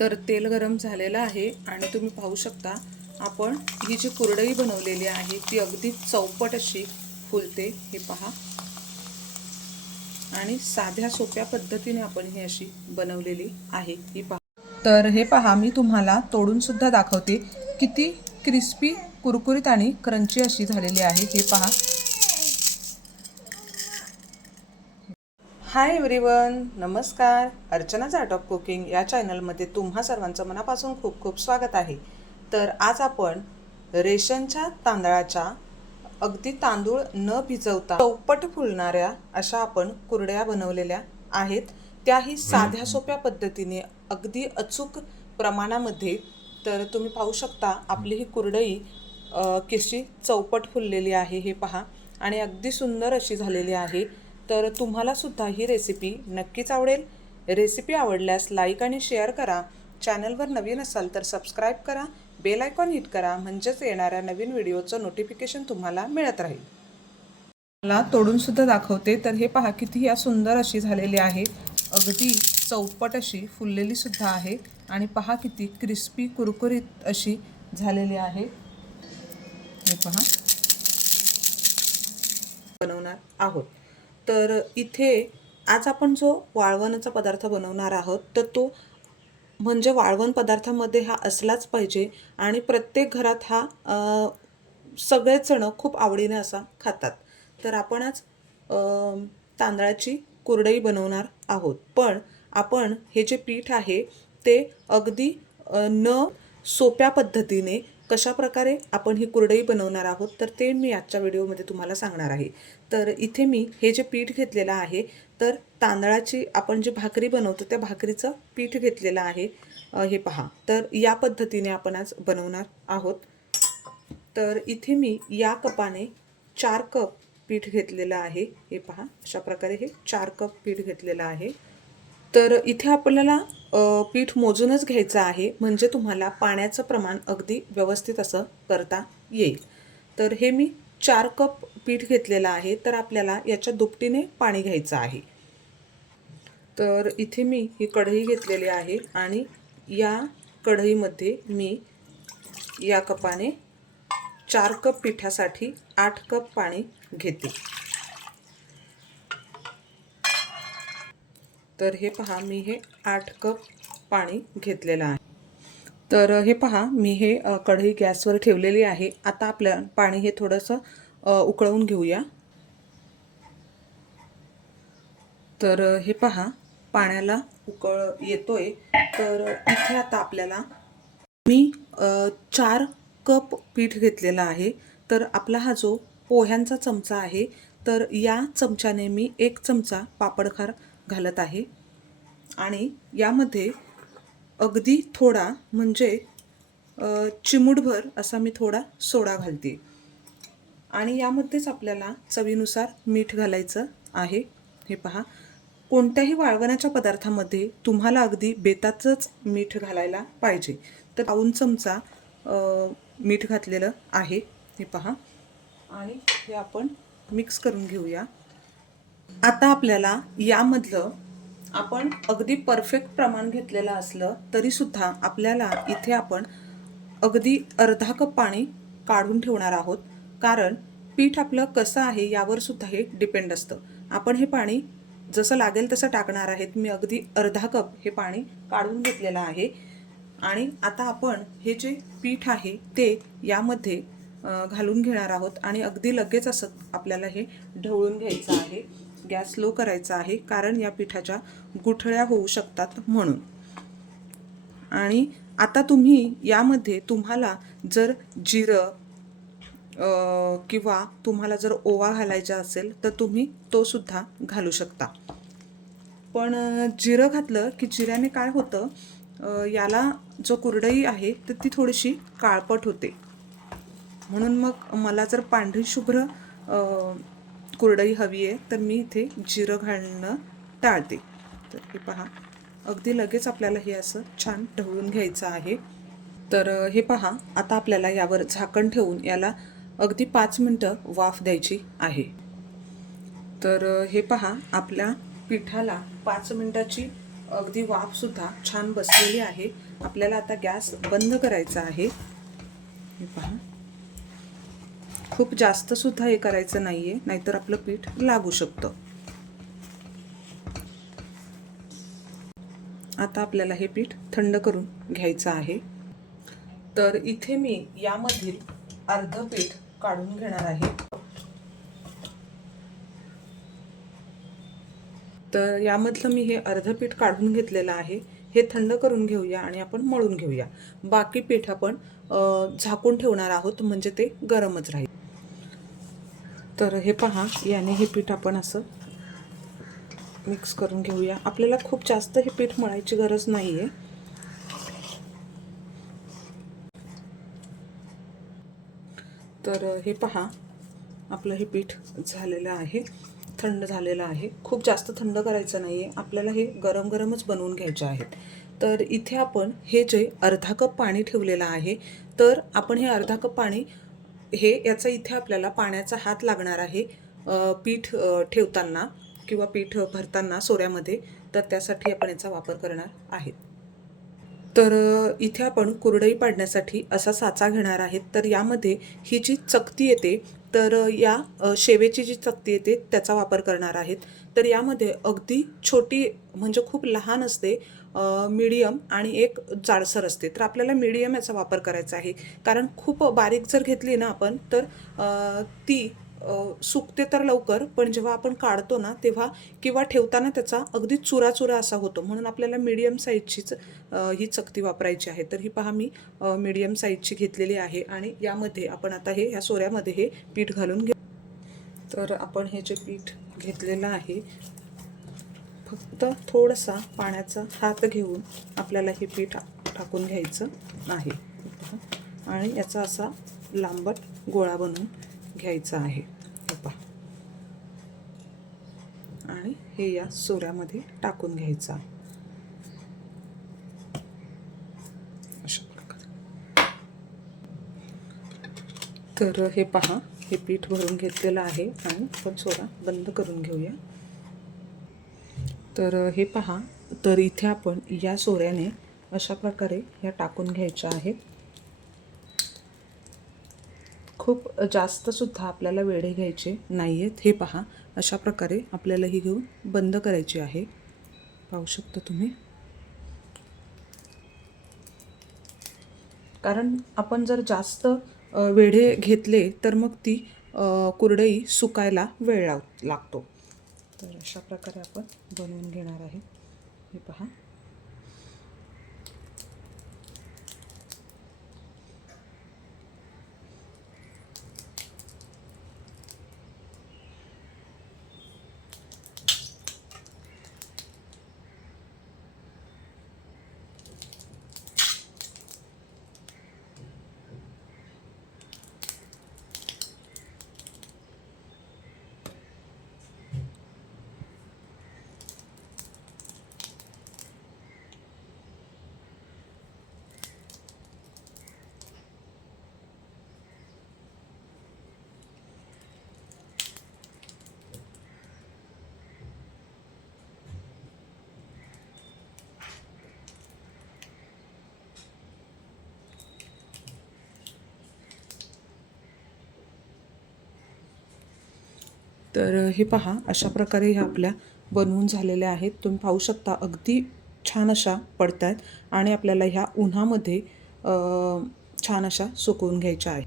तर तेल गरम झालेलं आहे आणि तुम्ही पाहू शकता आपण ही जी कुरडई बनवलेली आहे ती अगदी चौपट अशी फुलते हे पहा. आणि साध्या सोप्या पद्धतीने आपण ही अशी बनवलेली आहे ही पहा. तर हे पहा मी तुम्हाला तोडून सुद्धा दाखवते किती क्रिस्पी कुरकुरीत आणि क्रंची अशी झालेली आहे हे पहा. हाय एव्हरीवन नमस्कार. अर्चनाच आर्ट ऑफ कुकिंग या चॅनलमध्ये तुम्हा सर्वांचं मनापासून खूप खूप स्वागत आहे. तर आज आपण रेशनच्या तांदळाच्या अगदी तांदूळ न भिजवता चौपट फुलणाऱ्या अशा आपण कुरड्या बनवलेल्या आहेत. त्याही साध्या सोप्या पद्धतीने अगदी अचूक प्रमाणामध्ये. तर तुम्ही पाहू शकता आपली ही कुरडई कशी चौपट फुललेली आहे हे पहा. आणि अगदी सुंदर अशी झालेली आहे. तर तुम्हाला सुद्धा ही रेसिपी नक्कीच आवडेल. रेसिपी आवडल्यास लाईक आणि शेअर करा. चॅनलवर नवीन असाल तर सबस्क्राईब करा. बेल आयकॉन हिट करा. म्हणजेच येणाऱ्या नवीन व्हिडिओचं नोटिफिकेशन तुम्हाला मिळत राहील. मला तोडून सुद्धा दाखवते. तर हे पहा किती या सुंदर अशी झालेली आहे. अगदी चौपट अशी फुललेली सुद्धा आहे. आणि पहा किती क्रिस्पी कुरकुरीत अशी झालेली आहे. हे पहा. बनवणार आहोत. तर इथे आज आपण जो वाळवणाचा पदार्थ बनवणार आहोत तर तो म्हणजे वाळवण पदार्थामध्ये हा असलाच पाहिजे आणि प्रत्येक घरात हा सगळेच जण खूप आवडीने असा खातात. तर आपण आज तांदळाची कुरडई बनवणार आहोत. पण आपण हे जे पीठ आहे ते अगदी न सोप्या पद्धतीने कशा प्रकारे आपण ही कुरडई बनवणार आहोत तर ते मी आजच्या व्हिडिओमध्ये तुम्हाला सांगणार आहे. तर इथे मी हे जे पीठ घेतलेलं आहे तर तांदळाची आपण जी भाकरी बनवतो त्या भाकरीचं पीठ घेतलेलं आहे. हे पहा. तर या पद्धतीने आपण आज बनवणार आहोत. तर इथे मी या कपाने चार कप पीठ घेतलेलं आहे. हे पहा. अशा प्रकारे हे चार कप पीठ घेतलेलं आहे. तर इथे आपल्याला पीठ मोजूनच घ्यायचं आहे म्हणजे तुम्हाला पाण्याचं प्रमाण अगदी व्यवस्थित असं करता येईल. तर हे मी चार कप पीठ घेतलेलं आहे तर आपल्याला याच्या दुपटीने पाणी घ्यायचं आहे. तर इथे मी ही कढई घेतलेली आहे आणि या कढईमध्ये मी या कपाने चार कप पिठासाठी आठ कप पाणी घेते. तर हे पहा मी हे आठ कप पाणी घेतलेलं आहे. तर हे पहा मी हे कढई गॅसवर ठेवलेली आहे. आता आपल्या पाणी हे थोडंसं उकळवून घेऊया. तर हे पहा पाण्याला उकळ येतोय. तर इथे आता आपल्याला मी चार कप पीठ घेतलेला आहे. तर आपला हा जो पोह्यांचा चमचा आहे तर या चमच्याने मी एक चमचा पापडखार घालत आहे. आणि यामध्ये अगदी थोडा म्हणजे चिमूटभर असा मी थोडा सोडा घालते. आणि यामध्येच आपल्याला चवीनुसार मीठ घालायचं आहे. हे पहा. कोणत्याही वाळवण्याच्या पदार्थामध्ये तुम्हाला अगदी बेताचंच मीठ घालायला पाहिजे. तर पाऊन चमचा मीठ घातलेलं आहे. हे पहा. आणि हे आपण मिक्स करून घेऊया. आता आपल्याला यामधलं आपण अगदी परफेक्ट प्रमाण घेतलेलं असलं तरीसुद्धा आपल्याला इथे आपण अगदी अर्धा कप पाणी काढून ठेवणार आहोत. कारण पीठ आपलं कसं आहे यावर सुद्धा हे डिपेंड असतं. आपण हे पाणी जसं लागेल तसं टाकणार आहेत. मी अगदी अर्धा कप हे पाणी काढून घेतलेलं आहे. आणि आता आपण हे जे पीठ आहे ते यामध्ये घालून घेणार आहोत. आणि अगदी लगेच असं आपल्याला हे ढवळून घ्यायचं आहे. गॅस स्लो करायचा आहे कारण या पिठाच्या गुठळ्या होऊ शकतात म्हणून. आणि आता तुम्ही यामध्ये तुम्हाला जर जिरं किंवा तुम्हाला जर ओवा घालायचा असेल तर तुम्ही तो सुद्धा घालू शकता. पण जिरं घातलं की जिऱ्याने काय होतं याला जो कुरडई आहे तर ती थोडीशी काळपट होते. म्हणून मग मला जर पांढरी शुभ्र कुरडई हवी आहे तर मी इथे जिरं घालणं टाळते. तर हे पहा अगदी लगेच आपल्याला हे असं छान ढवळून घ्यायचं आहे. तर हे पहा आता आपल्याला यावर झाकण ठेवून याला अगदी पाच मिनटं वाफ द्यायची आहे. तर हे पहा आपल्या पिठाला पाच मिनटाची अगदी वाफसुद्धा छान बसलेली आहे. आपल्याला आता गॅस बंद करायचा आहे. हे पहा. खूप जास्त सुद्धा हे करायचं नाहीये नाहीतर आपलं पीठ लागू शकतं. आता आपल्याला हे पीठ थंड करून घ्यायचं आहे. तर इथे मी यामधील अर्ध पीठ काढून घेणार आहे. तर यामधलं मी हे अर्ध पीठ काढून घेतलेलं आहे. हे थंड करून घेऊया आणि आपण मळून घेऊया. बाकी पीठ आपण झाकून ठेवणार आहोत म्हणजे ते गरमच राहील. तर हे पहा याने हे पीठ आपण असं मिक्स करून घेऊया. आपल्याला खूप जास्त हे पीठ मळायची गरज नाही आहे तर हे पहा आपलं हे पीठ झालेलं आहे थंड झालेलं आहे. खूप जास्त थंड करायचं नाही आहे आपल्याला हे गरम गरमच बनवून घ्यायचे आहेत. तर इथे आपण हे जे अर्धा कप पाणी ठेवलेलं आहे तर आपण हे अर्धा कप पाणी हे याचा इथे आपल्याला पाण्याचा हात लागणार आहे पीठ ठेवताना किंवा पीठ भरताना सोऱ्यामध्ये तर त्यासाठी आपण याचा वापर करणार आहे तर इथे आपण कुरडई पाडण्यासाठी असा साचा घेणार आहेत. तर यामध्ये ही जी चकती येते तर या शेवेची जी चकती येते त्याचा वापर करणार आहेत. तर यामध्ये अगदी छोटी म्हणजे खूप लहान असते मीडियम आणि एक जाडसर असते. तर आपल्याला मीडियम याचा वापर करायचा आहे. कारण खूप बारीक जर घेतली ना आपण तर ती सुकते तर लवकर पण जेव्हा आपण काढतो ना तेव्हा किंवा ठेवताना त्याचा अगदी चुरा चुरा असा होतो. म्हणून आपल्याला मीडियम साईजचीच ही चकती वापरायची आहे. तर ही पहा मी मीडियम साईजची घेतलेली आहे आणि यामध्ये आपण आता हे ह्या सोऱ्यामध्ये हे पीठ घालून घे तर आपण हे जे पीठ घेतलेलं आहे फक्त थोडासा पाण्याचा हात घेऊन आपल्याला हे पीठ टाकून घ्यायचं आहे. आणि याचा असा लांबट गोळा बनवून घ्यायचा आहे. पहा. आणि हे या सोऱ्यामध्ये टाकून घ्यायचं आहे. तर हे पहा हे पीठ भरून घेतलेलं आहे आणि आपण सोडा बंद करून घेऊया. तर हे पहा. तर इथे आपण या सोऱ्याने अशा प्रकारे ह्या टाकून घ्यायच्या आहेत. खूप जास्तसुद्धा आपल्याला वेढे घ्यायचे नाही आहेत हे पहा. अशा प्रकारे आपल्याला ही घेऊन बंद करायची आहे. पाहू शकता तुम्ही? कारण आपण जर जास्त वेढे घेतले तर मग ती कुरडई सुकायला वेळ लाव लागतो. तर अशा प्रकारे आपण बनवून घेणार आहे. हे पहा. तर हे पहा अशा प्रकारे ह्या आपल्या बनवून झालेल्या आहेत. तुम्ही पाहू शकता अगदी छान अशा पडत आहेत आणि आपल्याला ह्या उन्हामध्ये छान अशा सुकवून घ्यायच्या आहेत.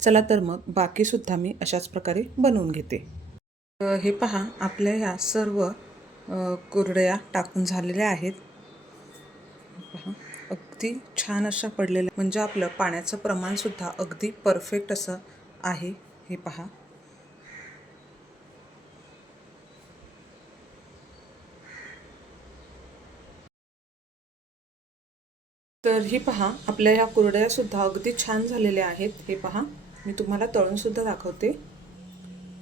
चला तर मग बाकीसुद्धा मी अशाच प्रकारे बनवून घेते. हे पहा आपल्या ह्या सर्व कुरड्या टाकून झालेल्या आहेत. पहा अगदी छान अशा पडलेल्या म्हणजे आपलं पाण्याचं प्रमाणसुद्धा अगदी परफेक्ट असं आहे. हे पहा तर ही पहा आपल्या ह्या कुरड्यासुद्धा अगदी छान झालेल्या आहेत. हे पहा मी तुम्हाला तळून सुद्धा दाखवते.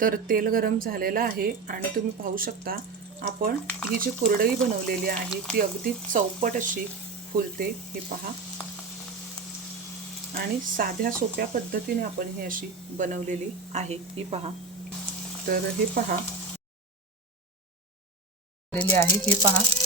तर तेल गरम झालेलं आहे आणि तुम्ही पाहू शकता आपण ही जी कुरडई बनवलेली आहे ती अगदी चौपट अशी फुलते. हे पहा. आणि साध्या सोप्या पद्धतीने आपण ही अशी बनवलेली आहे. ही पहा. तर हे पहा. आहे. हे पहा.